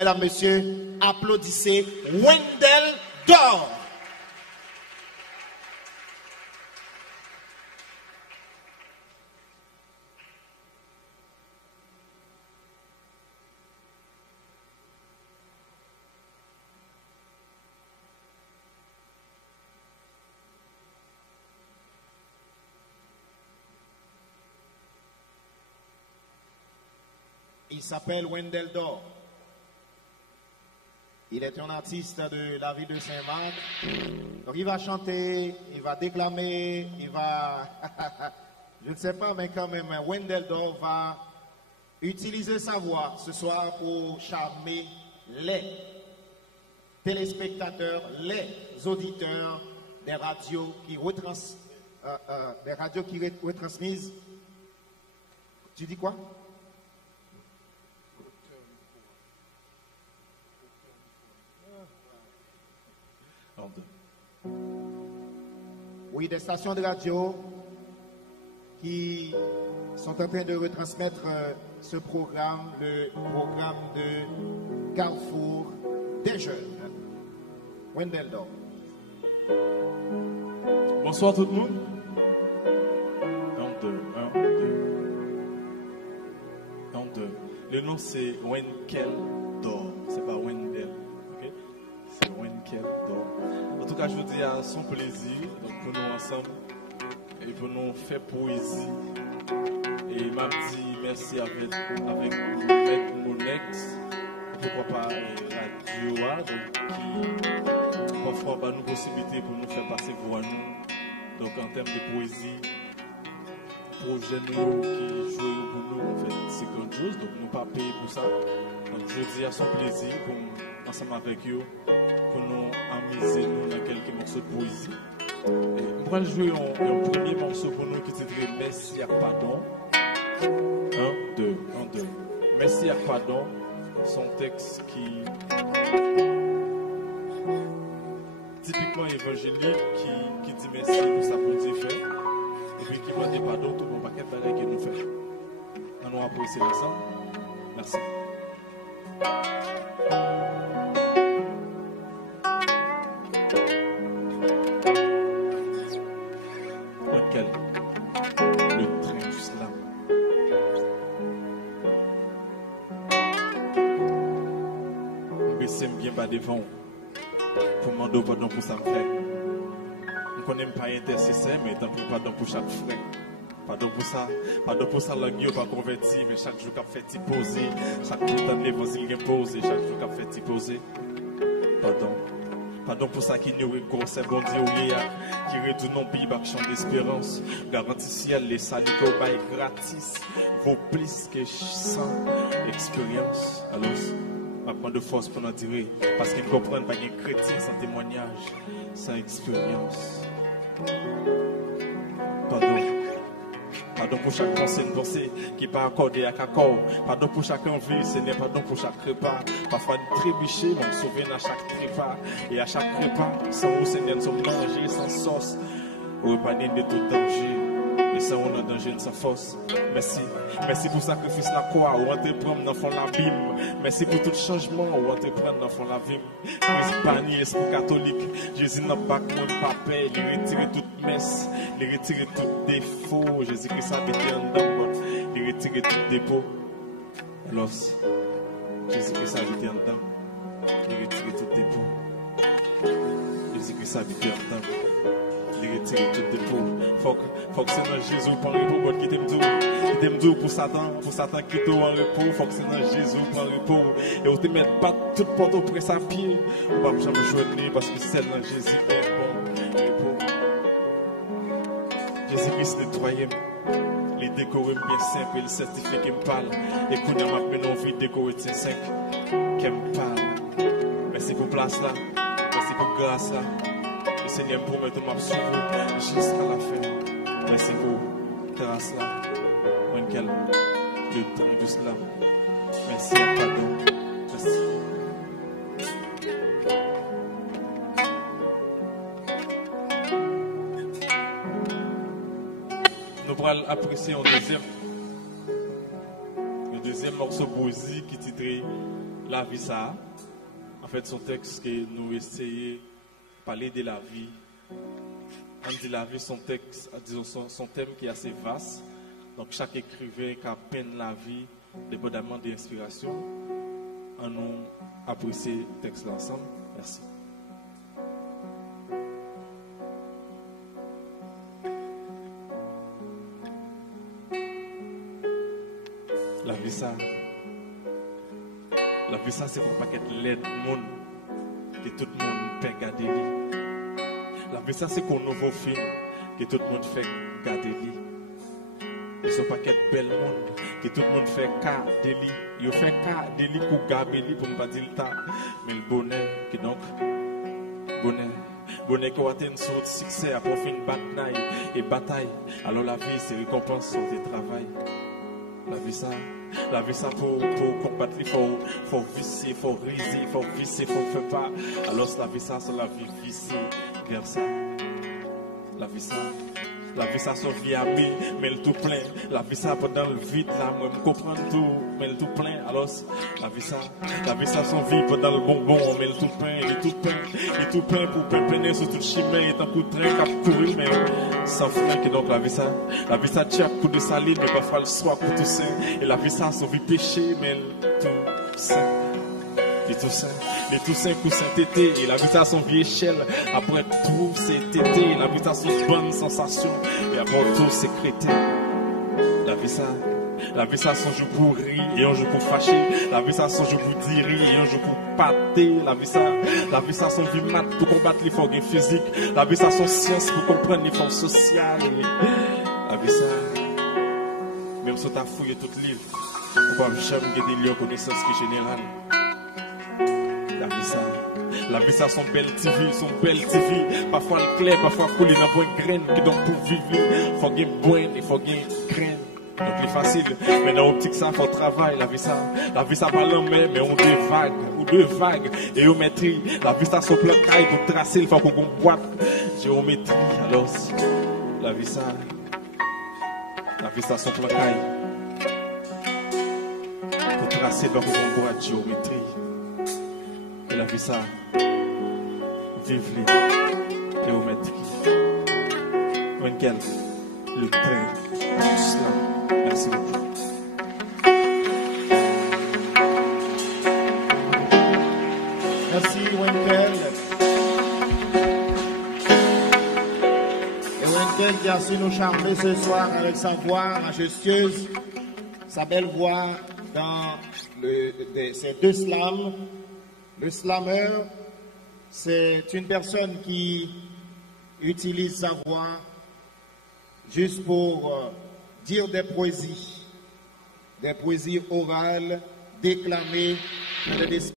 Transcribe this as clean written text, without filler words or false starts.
Mesdames, Messieurs, applaudissez Wendell Dor. Il s'appelle Wendell Dor. Il est un artiste de la ville de Saint-Marc. Donc il va chanter, il va déclamer, il va... Je ne sais pas, mais quand même, Wendell Dor va utiliser sa voix ce soir pour charmer les téléspectateurs, les auditeurs des radios qui retransmisent. Tu dis quoi? Oui, des stations de radio qui sont en train de retransmettre ce programme, le programme de Carrefour des jeunes. Wendell Dor. Bonsoir tout le monde. 1, 2. Le nom c'est Wendell Dor. C'est pas Wendell. Okay? C'est Wendell Dor. En tout cas, je vous dis à son plaisir donc pour nous ensemble et pour nous faire poésie. Et m'a dit merci avec mon ex, pourquoi pas radio qui parfois bah, nous possibilités pour nous faire passer voix nous. Donc en termes de poésie, projet nous qui joue pour nous en fait c'est quelque chose, donc nous pas payer pour ça. Donc je dis à son plaisir pour ensemble avec eux pour nous amuser nous dans quelques morceaux de poésie. Et moi je joue un premier morceau pour nous qui s'appelle Merci à pardon. 1, 2. Merci à pardon. Son texte qui typiquement évangélique qui dit merci pour ça qu'on dit fait et puis qui demande pardon tout mon paquet de bagages qu'il nous fait. On va apprécier ensemble. Merci. Le train du slam. Je bien pas devant pour demander pardon pour ça me fait. On connaît pas intercesseur, mais tant pis pardon pour chaque frère. Pardon pour ça, langue pas converti, mais chaque jour qu'a fait y poser, chaque putain de l'évangile qui pose, chaque jour qu'a fait y poser. Pardon pour ça qui nous réconcile, c'est bon Dieu, qui retourne en Bible, action d'espérance, garantie ciel, les saluts gratis, vaut plus que 100 expériences. Alors, pas de force pour en tirer, parce qu'ils comprennent pas qu'il y a chrétien sans témoignage, sans expérience. Pardon pour chaque pensée qui n'est pas accordée à accord. Pardon pour chaque envie, ce n'est pardon pour chaque repas. Parfois trébucher, mais sauver à chaque trépas. Et à chaque repas, sans vous, Seigneur, nous sommes mangés sans sauce. Ou épargner de tout danger. Et ça, on a danger de sa force. Merci. Merci pour le sacrifice la croix, ou entreprendre dans fond l'abîme. Merci pour tout changement, ou entreprendre dans fond la vie. Christ panier, esprit catholique. Jésus n'a pas que mon papa, il retire toute messe, il retire tout défaut. Jésus-Christ a été en dedans, il retire tout dépôt. Alors, Jésus-Christ a été en dedans, il retire tout dépôt. Jésus-Christ a été en dedans. Il retire tout dépôt. Faut que c'est dans Jésus prend repos qui t'aime tout pour Satan qui t'en en repos. Faut que c'est dans Jésus prend repos et on te met pas toute porte au près sa pied. On va jamais jouer parce que c'est dans Jésus est bon repos. Jésus-Christ nettoyé, les décorés bien simple, il certifie qu'il me parle. Et qu'on a maintenant envie de décorer 5 qu'il me parle. Merci pour place là, merci pour grâce là. Le Seigneur me promet de m'absorber jusqu'à la fin. Merci pour grâce là. Le temps du slam. Merci à pardon. Merci. Nous allons apprécier le deuxième morceau poésie qui titre La vie, ça, en fait, son texte que nous essayons de parler de la vie. On dit la vie, son texte, disons, son thème qui est assez vaste. Donc, chaque écrivain qui a peine la vie, dépendamment de l'inspiration, on nous apprécie le texte ensemble. Merci. La vie, ça. La vie, ça, c'est pour pas qu'être l'aide monde, que tout le monde peut garder lui. La vie, ça, c'est qu'on nouveau film, que tout le monde fait garder lui. Ils sont pas qu'être bel monde, que tout le monde fait cas de lui. Ils fait cas de lui pour garder lui, pour ne pas dire le temps. Mais le bonheur, que donc, bonheur qui va atteindre son succès après une bataille et bataille. Alors la vie, c'est récompense sur tes travail. La vie, ça pour combattre, il faut visser, il faut riser, il faut visser, il faut faire pas. Alors la vie, ça, c'est la vie vissée, vers ça. La vie, ça, c'est vie à mille, mais le tout plein. La vie, ça, dans le vide, là, moi, je comprends tout, mais le tout plein. Alors, la vie, ça, son vie, dans le bonbon, mais le tout plein, il est tout plein pour peiner sur toute chimère, il est un coup de train, cap courir, mais sans frein, que donc la vie, ça, tient coup de saline, mais parfois le soir, pour tout sain. Et la vie, ça, son vie péché, mais le tout sain. Les Toussaint pour Saint-Tété, et la vie à son vie échelle. Après tout, c'est tété, la vie à son bonne sensation, et après tout, c'est crété. La vie ça son jour pour rire, et un jour pour fâcher. La vie ça son jour pour dire, et un jour pour pâter. La vie ça son vie mat pour combattre les forces physiques. La vie ça son science pour comprendre les forces sociales. La vie ça, même si tu as fouillé tout le livre, on va jamais garder les connaissances qui générales. La vie ça son belle TV, parfois le clair, parfois coulé dans une graine qui donc pour vivre, faut gagner boin et faut gagner graine. Donc c'est facile, mais dans l'optique ça faut travail. La vie ça pas l'homme, mais on deux vagues, géométrie. La vie ça son plan caille pour tracer, il faut qu'on boîte géométrie. Alors la vie ça son plan caille pour tracer, il faut qu'on boîte géométrie. Et la vie ça, vive-les, géométrie. Wenkel, le train du slam. Merci beaucoup. Merci Wenkel. Et Wenkel qui a su nous charmer ce soir avec sa voix majestueuse, sa belle voix dans ces deux slams. Le slammer, c'est une personne qui utilise sa voix juste pour dire des poésies orales, déclamées,